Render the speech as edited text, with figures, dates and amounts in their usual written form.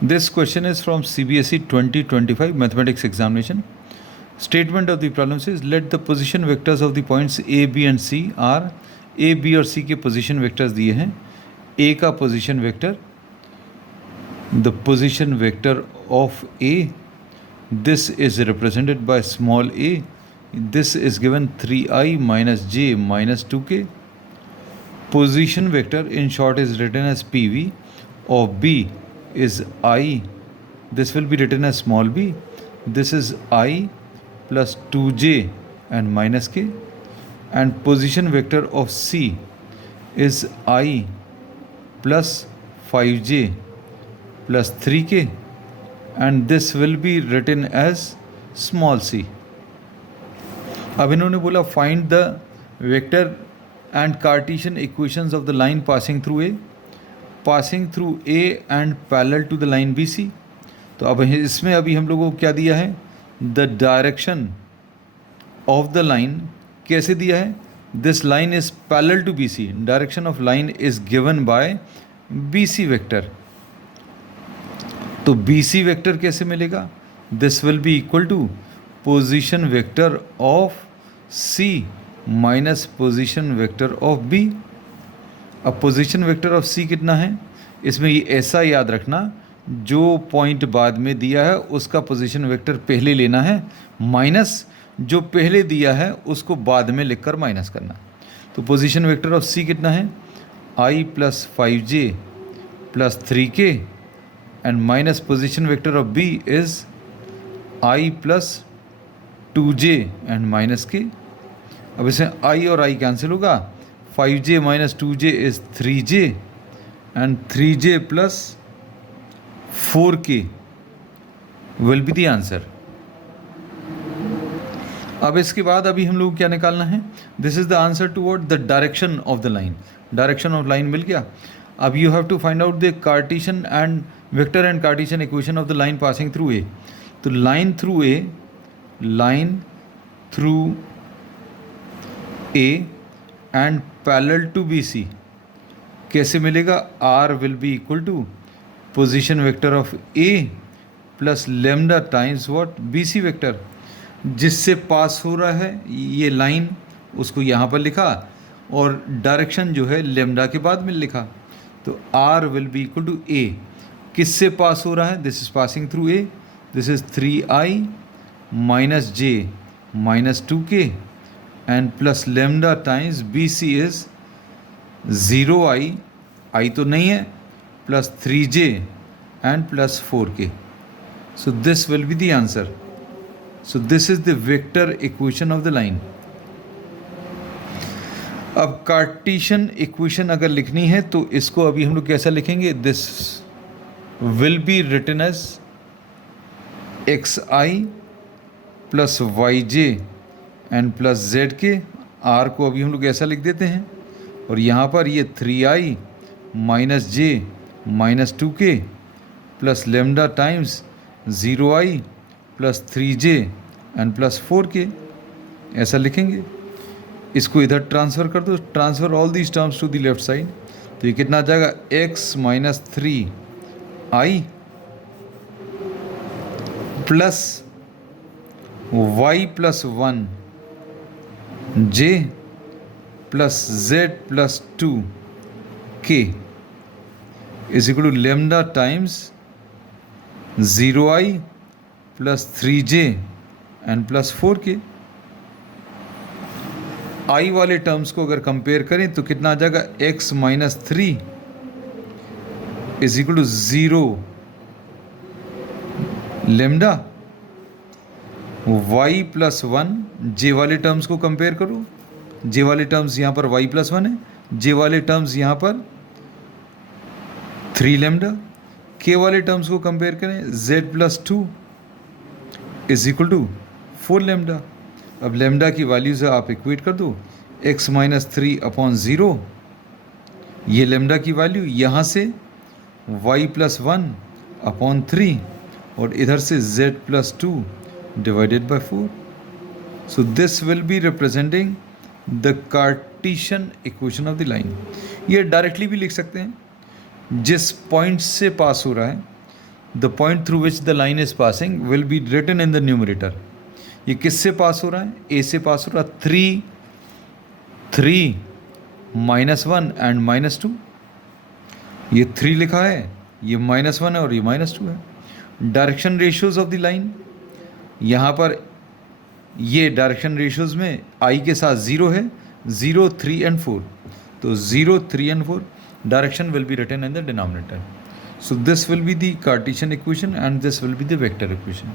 This question is from CBSE 2025 mathematics examination. Statement of the problem says let the position vectors of the points A, B and C are A, B और C के position vectors दिए हैं. A का position vector, the position vector of A, this is represented by small a. This is given 3i minus j minus 2k. Position vector in short is written as PV of B is I. This will be written as small b. This is I plus 2j and minus k. And position vector of C is I plus 5j plus 3k. And this will be written as small c. अब इन्होंने बोला find the vector and Cartesian equations of the line passing through A and parallel to the line B C. तो अब इसमें अभी हम लोगों को क्या दिया है, the direction of the line कैसे दिया है, this line is parallel to B C, direction of line is given by B C vector. तो बी सी वेक्टर कैसे मिलेगा, this will be equal to position vector of C minus position vector of B. अब position vector of C कितना है, इसमें ये ऐसा याद रखना जो पॉइंट बाद में दिया है उसका पोजीशन वेक्टर पहले लेना है, माइनस जो पहले दिया है उसको बाद में लिखकर माइनस करना. तो पोजीशन वेक्टर ऑफ सी कितना है, i plus 5j plus 3k and minus position vector of B is i plus 2j and minus k. अब इसमें i और i कैंसिल होगा, 5j minus 2j is 3j and 3j plus 4k will be the answer. अब इसके बाद अभी हम लोग क्या निकालना है, this is the answer toward the direction of the line. Direction of line मिल गया. अब you have to find out the Cartesian and vector and Cartesian equation of the line passing through A. तो line through A and parallel to B C कैसे मिलेगा, r will be equal to position vector of A plus lambda times what, B C vector. जिससे पास हो रहा है ये line उसको यहाँ पर लिखा और डायरेक्शन जो है लेमडा के बाद में लिखा. तो r will be equal to A, किससे पास हो रहा है, this is passing through A, this is 3i minus j minus 2k and plus lambda times B C is 0i, i तो नहीं है, plus 3j and plus 4k. So this will be the answer. So this is the vector equation of the line. अब Cartesian equation अगर लिखनी है तो इसको अभी हम लोग कैसा लिखेंगे, this will be written as xi plus yj and plus zk. r को अभी हम लोग ऐसा लिख देते हैं और यहाँ पर ये 3i minus j minus 2k plus lambda times 0i plus 3j and plus 4k ऐसा लिखेंगे. इसको इधर ट्रांसफ़र कर दो, transfer all these terms to the left side. तो ये कितना आ जाएगा, x minus 3i plus y plus 1j plus z plus 2k is equal to lambda times 0i plus 3j and plus 4k. i वाले terms को अगर compare करें तो कितना आ जाएगा, x minus 3 is equal to 0 lambda, y plus 1, j वाले terms को कंपेयर करो, j वाले टर्म्स यहाँ पर y प्लस 1 है, j वाले टर्म्स यहाँ पर 3 लेमडा, k वाले टर्म्स को कंपेयर करें, z plus 2 is equal to 4 lambda. अब लेमडा की वैल्यू से आप इक्वेट कर दो, x माइनस 3 अपॉन 0, ये लेमडा की वैल्यू, यहाँ से y प्लस 1 अपॉन 3 और इधर से z plus 2 divided by 4. So this will be representing the Cartesian equation of the line. ये डायरेक्टली भी लिख सकते हैं, जिस पॉइंट से पास हो रहा है the point through which the line is passing will be written in the numerator. ये किससे पास हो रहा है? ए से पास हो रहा है। 3 -1 एंड -2, ये 3 लिखा है, ये -1 है और ये -2 है। Direction ratios of the line, यहाँ पर ये डायरेक्शन रेशियोज में आई के साथ 0 है, 0, 3 एंड 4, तो 0, 3 and 4 direction will be written in the denominator. So this will be the Cartesian equation and this will be the vector equation.